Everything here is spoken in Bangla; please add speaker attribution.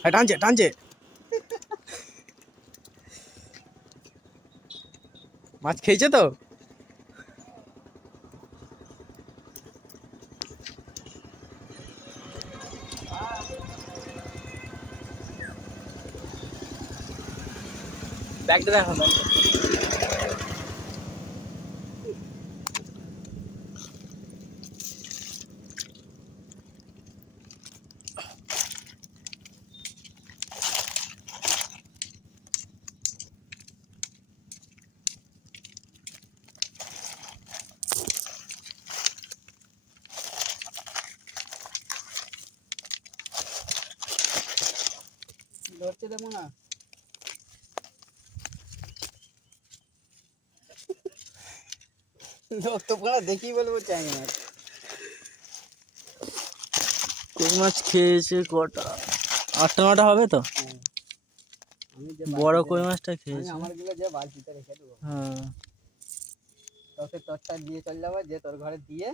Speaker 1: হ্যাঁ টানছে টানছে। মাছ খেয়েছে তো? ব্যাগটা দেখো ধরছে দেবো না। লোক তো পুরো দেখি বলব চাই না
Speaker 2: কই মাছ খেয়েছে কটা? আটটা নটা হবে তো?
Speaker 1: আমি যে
Speaker 2: বড় কই মাছটা খেয়েছে।
Speaker 1: আমারগুলো যে বালতিতে রেখে দেবো।
Speaker 2: হ্যাঁ।
Speaker 1: তোকে তোরটা দিয়ে চলে যাব যে তোর ঘরে দিয়ে